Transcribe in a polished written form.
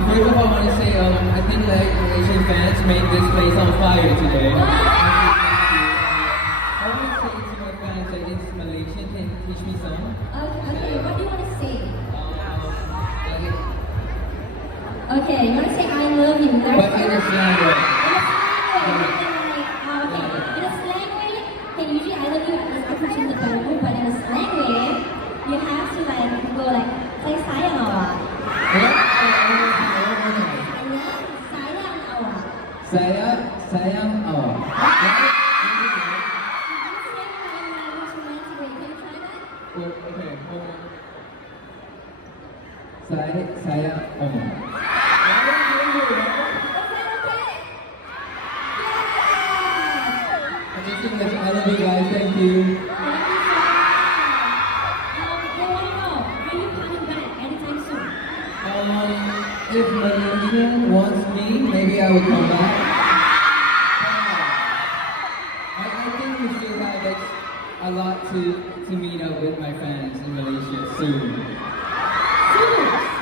First of all, I want to say, I think like Malaysian fans made this place on fire today. I want to say to my fans that it's Malaysian. Can you teach me some? Okay, what do you want to say? Like, Okay, you want to say I love you. but in a slang way. In a slang way, okay, usually I love you is approaching the phone, but in a slang way, you have to like go like, say sayang awa. Sayang awa. Sayang awak. Okay, hold on. Sayang awak. I just English. I love you guys. Thank you. If Malaysia wants me, maybe I will come back. I think we still have a lot to meet up with my fans in Malaysia soon. Soon.